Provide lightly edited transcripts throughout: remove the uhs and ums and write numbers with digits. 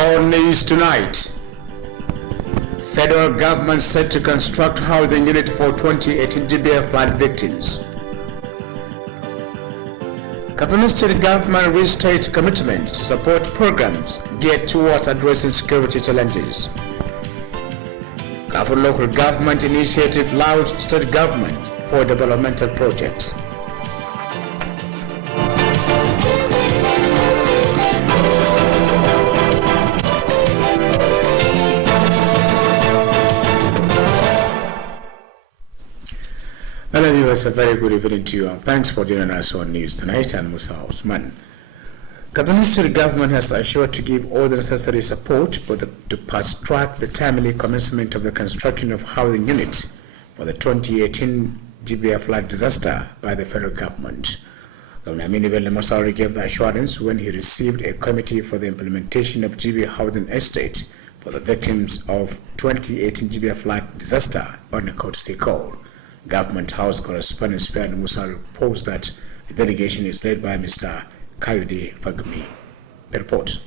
On News Tonight, federal government set to construct housing unit for 2018 GBA flood victims. Kttv state government restate commitment to support programs geared towards addressing security challenges. Kafur local government initiative laud state government for developmental projects. Hello viewers, a very good evening to you and thanks for joining us on News Tonight. I'm Musa Osman. Kttv state government has assured to give all the necessary support to fast-track the timely commencement of the construction of housing units for the 2018 GBA flood disaster by the federal government. Governor Aminibel Masari gave the assurance when he received a committee for the implementation of GBA housing estate for the victims of 2018 GBA flood disaster on a courtesy call. Government House correspondent Spian Musa reports that the delegation is led by Mr. Kttv. The report.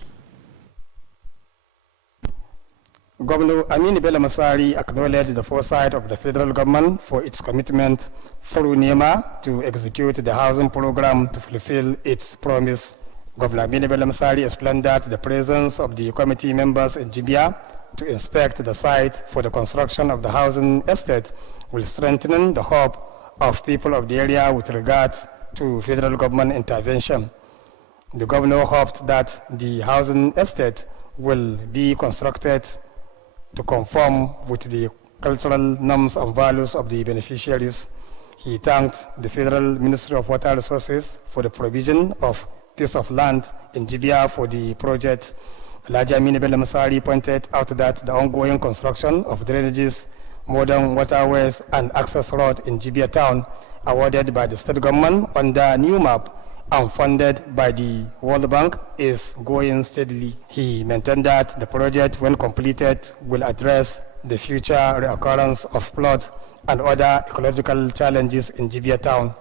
Governor Aminibel Masari acknowledged the foresight of the federal government for its commitment through NEMA to execute the housing program to fulfill its promise. Governor Aminibel Masari explained that the presence of the committee members in Jibia to inspect the site for the construction of the housing estate will strengthen the hope of people of the area with regard to federal government intervention. The governor hoped that the housing estate will be constructed to conform with the cultural norms and values of the beneficiaries. He thanked the Federal Ministry of Water Resources for the provision of piece of land in Jibia for the project. Alhaji Aminibel Masari pointed out that the ongoing construction of drainages, modern waterways and access road in Jibia town, awarded by the state government under new map and funded by the World Bank, is going steadily. He maintained that the project, when completed, will address the future reoccurrence of flood and other ecological challenges in Jibia town.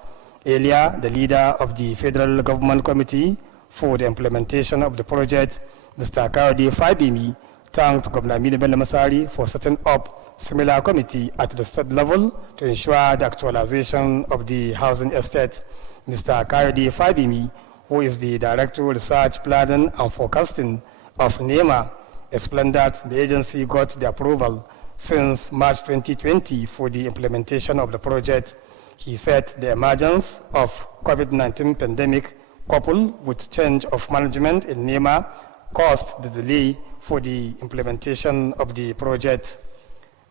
Earlier, the leader of the federal government committee for the implementation of the project, Mr. Kttv, thanked Governor Aminibel Masari for setting up similar committee at the state level to ensure the actualization of the housing estate. Mr. Kttv, who is the Director of Research, Planning and Forecasting of NEMA, explained that the agency got the approval since March 2020 for the implementation of the project. He said the emergence of COVID-19 pandemic coupled with change of management in NEMA caused the delay for the implementation of the project.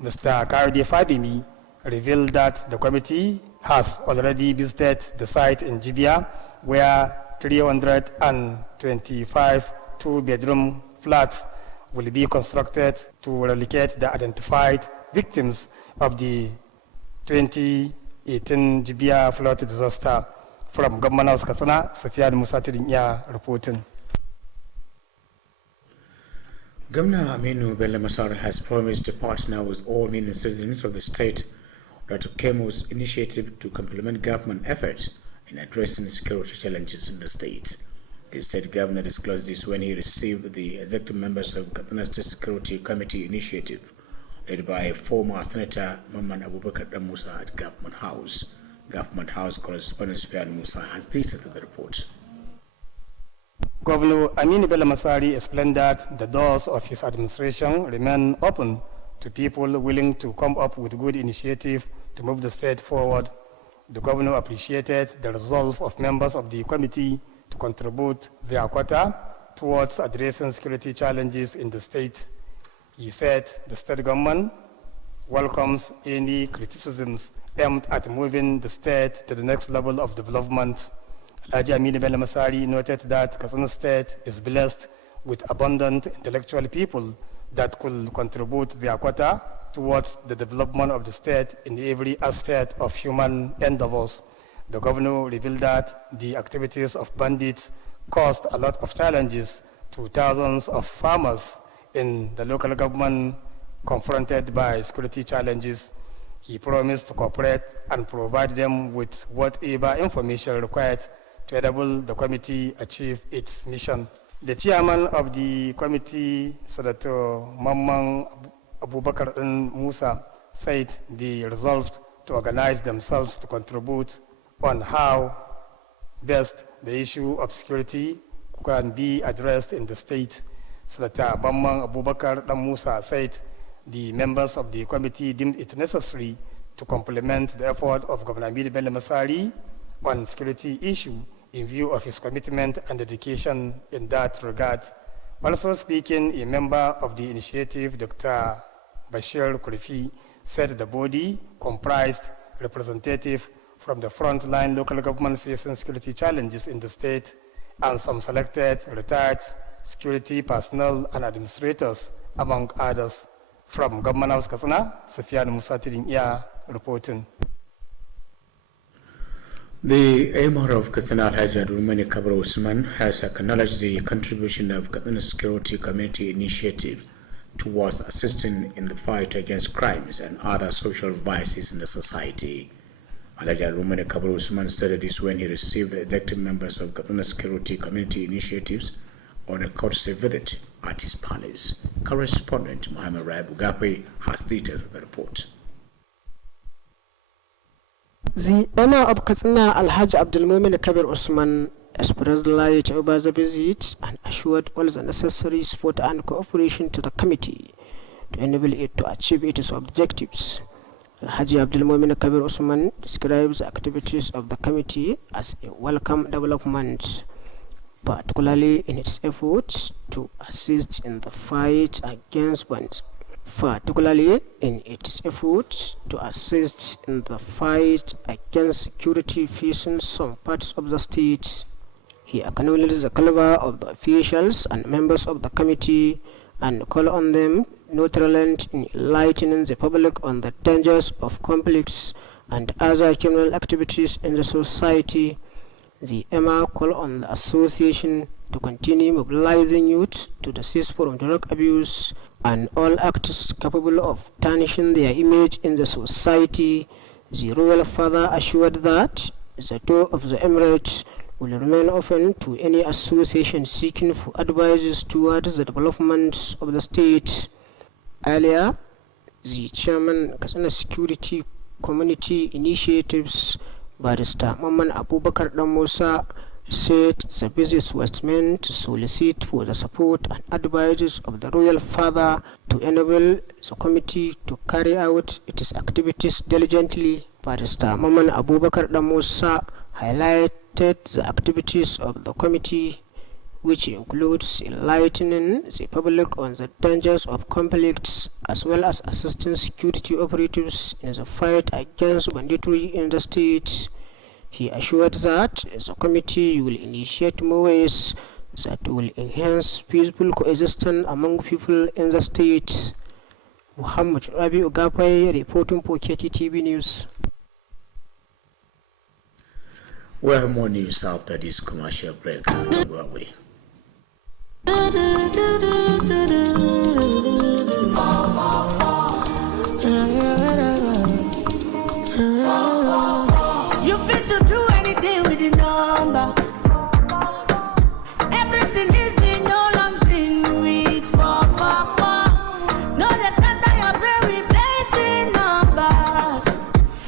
Mr. Kttv revealed that the committee has already visited the site in Jibia where 325 two-bedroom flats will be constructed to relocate the identified victims of the 2018 Jibia flood disaster. From Government House Katsina, Safiyan Musa Tidinya reporting. Governor Aminu Bello Masari has promised to partner with all meaning citizens of the state Dr. Kemo's initiative to complement government efforts in addressing security challenges in the state. The state governor disclosed this when he received the executive members of Kttv State Security Committee initiative led by former Senator Maman Abubakar Musa at Government House. Government House correspondent Spian Musa has details of the report. Governor Aminibel Masari explained that the doors of his administration remain open to people willing to come up with good initiative to move the state forward. The governor appreciated the resolve of members of the committee to contribute their quota towards addressing security challenges in the state. He said the state government welcomes any criticisms aimed at moving the state to the next level of development. Alhaji Aminibel Masari noted that Kttv State is blessed with abundant intellectual people that could contribute their quota towards the development of the state in every aspect of human endeavors. The governor revealed that the activities of bandits caused a lot of challenges to thousands of farmers in the local government confronted by security challenges. He promised to cooperate and provide them with whatever information required to enable the committee achieve its mission. The chairman of the committee, Senator Mamman Abubakar Musa, said they resolved to organize themselves to contribute on how best the issue of security can be addressed in the state. Senator Mamman Abubakar Musa said the members of the committee deemed it necessary to complement the effort of Governor Aminu Bello Masari on security issue in view of his commitment and dedication in that regard. Also speaking, a member of the initiative, Dr. Bashir Kurifi, said the body comprised representatives from the frontline local government facing security challenges in the state and some selected retired security personnel and administrators, among others. From Government House Katsina, Safiyan Musa Tidin reporting. The Emir of Katsina, Alhaji Abdulmani Kabir Usman, has acknowledged the contribution of Katsina Security Community Initiative towards assisting in the fight against crimes and other social vices in the society. Alhaji Abdulmani Kabir Usman stated this when he received the elected members of Katsina Security Community Initiatives on a courtesy visit at his palace. Correspondent Mohammed Raib Ugapwe has details of the report. The Emir of Katsina, Alhaji Abdulmumin Kabir Usman, expressed delight over the visit and assured all the necessary support and cooperation to the committee to enable it to achieve its objectives. Alhaji Abdulmumin Kabir Usman describes the activities of the committee as a welcome development, particularly in its efforts to assist in the fight against security facing some parts of the state. He acknowledged the caliber of the officials and members of the committee and called on them not to relent in enlightening the public on the dangers of conflicts and other criminal activities in the society. The Emir called on the association to continue mobilizing youth to desist from drug abuse and all acts capable of tarnishing their image in the society. The royal father assured that the door of the Emirates will remain open to any association seeking for advice towards the development of the state. Earlier, the chairman of Katsina Security Community Initiatives, Barrister Mamman Abubakar Musa, said the visit was meant to solicit for the support and advice of the royal father to enable the committee to carry out its activities diligently. Barrister Mamman Abubakar Musa highlighted the activities of the committee, which includes enlightening the public on the dangers of conflicts as well as assisting security operatives in the fight against banditry in the state. He assured that the committee will initiate more ways that will enhance peaceful coexistence among people in the state. Muhammad Rabi Ugapwe reporting for Kttv News. We have more news after this commercial break. Don't go away. You fit to do anything with the number. Everything is in no long thing with 444. No, they scatter your brain with plenty numbers.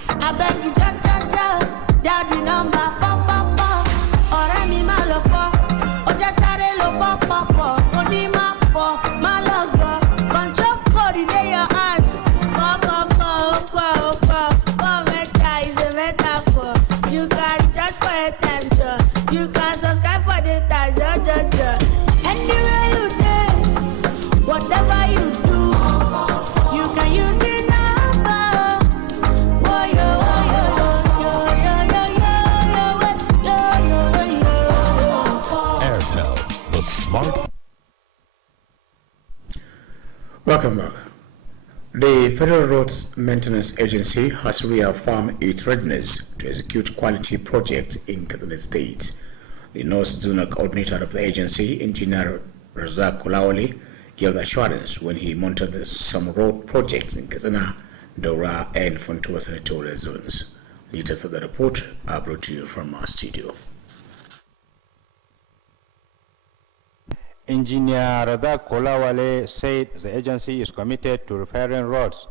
I beg you, daddy number 444. Or me my love for. Or just say love 444. Only my 4, my love go. Control code in your hand. 444. You can charge for attention. You can subscribe for the time. Anywhere you do, whatever you do, you can use the number. Airtel, the smart. Welcome back. The Federal Roads Maintenance Agency has reaffirmed its readiness to execute quality projects in Katsina State. The North Zonal Coordinator of the agency, Engineer Razak Kulawali, gave the assurance when he monitored some road projects in Katsina, Dora, and Funtua senatorial zones. Details of the report are brought to you from our studio. Engineer Razak Kolawale said the agency is committed to repairing roads,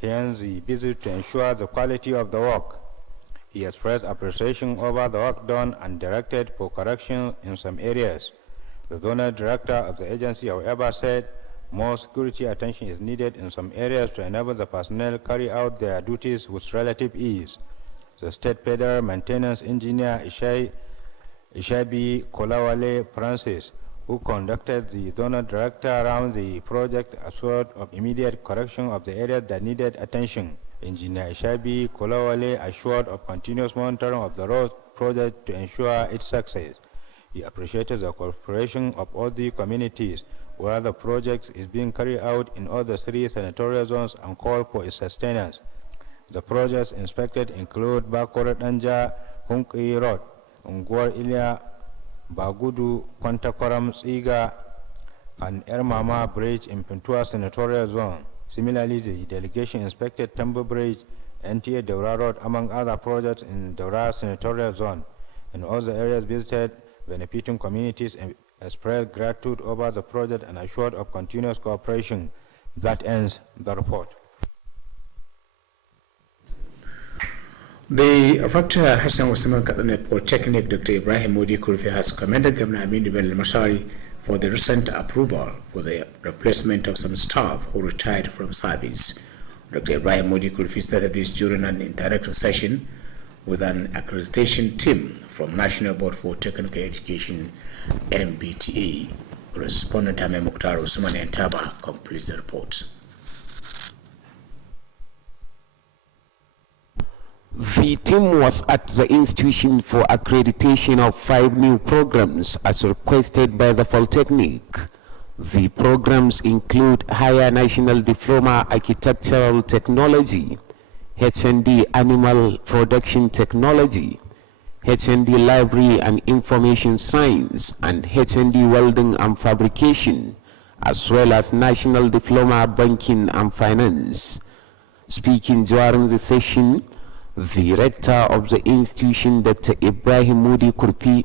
hence the visit to ensure the quality of the work. He expressed appreciation over the work done and directed for correction in some areas. The zonal director of the agency, however, said more security attention is needed in some areas to enable the personnel carry out their duties with relative ease. The State Federal Maintenance Engineer Ishabi Kolawale Francis, who conducted the zonal director around the project, assured of immediate correction of the areas that needed attention. Engineer Ishabi Kolawale assured of continuous monitoring of the road project to ensure its success. He appreciated the cooperation of all the communities where the project is being carried out in all the 3 senatorial zones and called for its sustenance. The projects inspected include Bakore Danja, Hunki Road, Unguwar Ilya, Bagudu, Kwantakwaram Tsiga, and Ermama Bridge in Pintua Senatorial Zone. Similarly, the delegation inspected Tambo Bridge, NTA Daura Road, among other projects in Daura Senatorial Zone. In all the areas visited, benefiting communities expressed gratitude over the project and assured of continuous cooperation. That ends the report. The Rector Hassan Wasaman Katanet Polytechnic, Dr. Ibrahim Modi Kulfi, has commended Governor Aminu Bello Masari for the recent approval for the replacement of some staff who retired from service. Dr. Ibrahim Modi Kulfi stated this during an interactive session with an accreditation team from National Board for Technical Education, MBTA. Correspondent Ame Mukhtar Usman Entaba completes the report. The team was at the institution for accreditation of 5 new programs as requested by the Polytechnic. The programs include Higher National Diploma Architectural Technology, HND Animal Production Technology, HND Library and Information Science, and HND Welding and Fabrication, as well as National Diploma Banking and Finance. Speaking during the session, the rector of the institution, Dr. Ibrahim Modi Kurpi,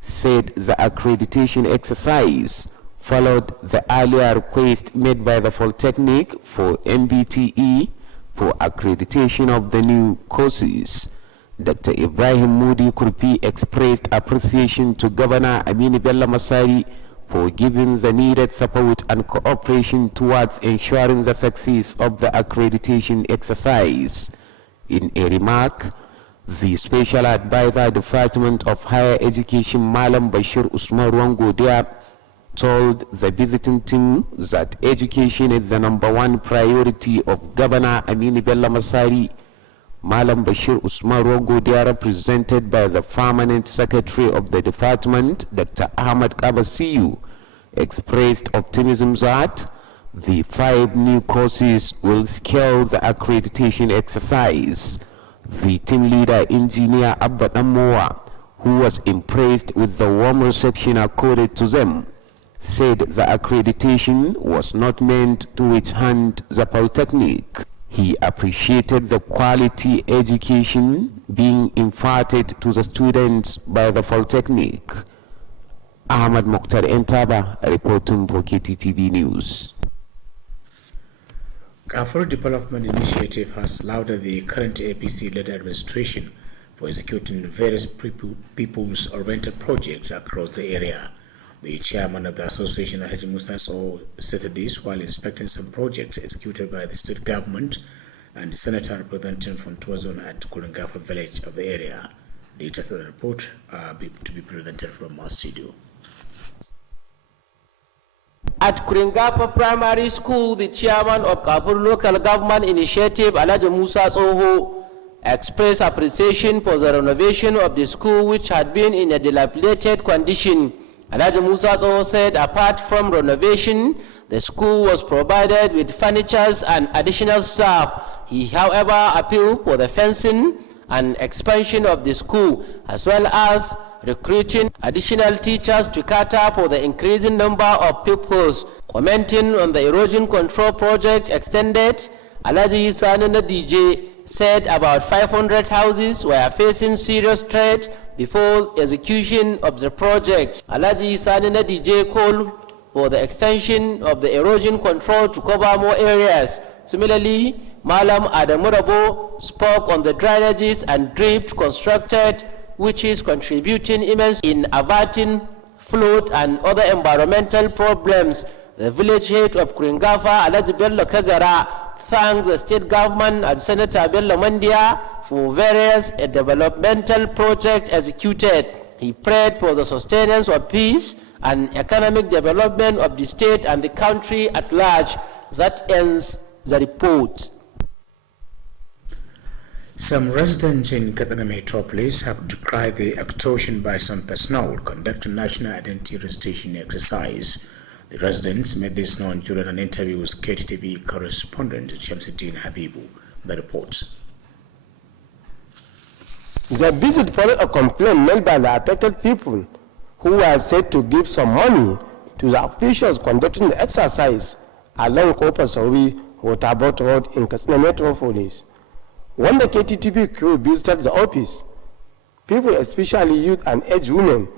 said the accreditation exercise followed the earlier request made by the Polytechnic for MBTE for accreditation of the new courses. Dr. Ibrahim Modi Kurpi expressed appreciation to Governor Aminu Bello Masari for giving the needed support and cooperation towards ensuring the success of the accreditation exercise. In a remark, the Special Advisor Department of Higher Education, Malam Bashir Usman Rwangodia, told the visiting team that education is the #1 priority of Governor Aminu Bello Masari. Malam Bashir Usman Rwangodia, represented by the Permanent Secretary of the Department, Dr. Ahmad Kabasiyu, expressed optimism that the 5 new courses will scale the accreditation exercise. The team leader, Engineer Abba Amoa, who was impressed with the warm reception accorded to them, said the accreditation was not meant to withstand the Polytechnic. He appreciated the quality education being imparted to the students by the Polytechnic. Ahmad Mukhtar Entaba reporting for Kttv News. Afro Development Initiative has lauded the current APC-led administration for executing various people's-oriented projects across the area. The chairman of the association, Haji Musa So, stated this while inspecting some projects executed by the state government and the senator representing from Tuazon at Kulingafa village of the area. The details of the report are to be presented from our studio. At Kuringapa Primary School, the chairman of Kabul Local Government Initiative, Alhaji Musa Soho, expressed appreciation for the renovation of the school, which had been in a dilapidated condition. Alhaji Musa Soho said apart from renovation, the school was provided with furniture and additional staff. He, however, appealed for the fencing and expansion of the school, as well as recruiting additional teachers to cater for the increasing number of pupils. Commenting on the erosion control project extended, Alhaji Sanina DJ said about 500 houses were facing serious threat before execution of the project. Alhaji Sanina DJ called for the extension of the erosion control to cover more areas. Similarly, Malam Adamurabo spoke on the drainages and drips constructed, which is contributing immensely in averting flood and other environmental problems. The village head of Kuringafa, Alhaji Bello Kagara, thanked the state government and Senator Bello Mandia for various developmental projects executed. He prayed for the sustenance of peace and economic development of the state and the country at large. That ends the report. Some residents in Kttv metropolis have decried the extortion by some personnel conducting national identity registration exercise. The residents made this known during an interview with Kttv correspondent Shamsuddin Habibu. The reports. The visit followed a complaint made by the affected people who were said to give some money to the officials conducting the exercise along Kopasauri Waterboat Road in Kttv metropolis. When the Kttv crew visited the office, people, especially youth and aged women,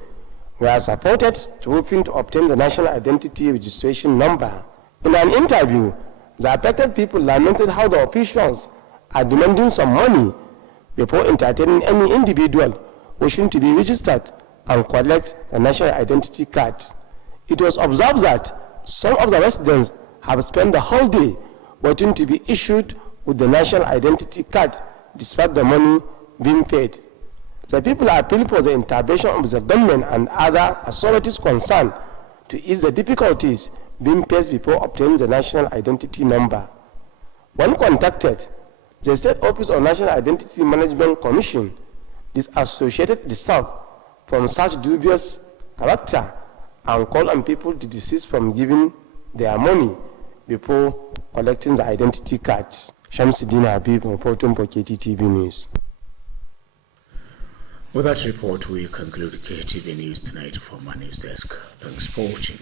were supported hoping to obtain the national identity registration number. In an interview, the affected people lamented how the officials are demanding some money before entertaining any individual wishing to be registered and collect the national identity card. It was observed that some of the residents have spent the whole day waiting to be issued with the national identity card despite the money being paid. The people appeal for the intervention of the government and other authorities concerned to ease the difficulties being faced before obtaining the national identity number. When contacted, the State Office of National Identity Management Commission disassociated itself from such dubious character and called on people to desist from giving their money before collecting the identity cards. Shamsuddin Habib, reporting for Kttv News. With that report, we conclude Kttv News tonight from our news desk. Thanks for watching.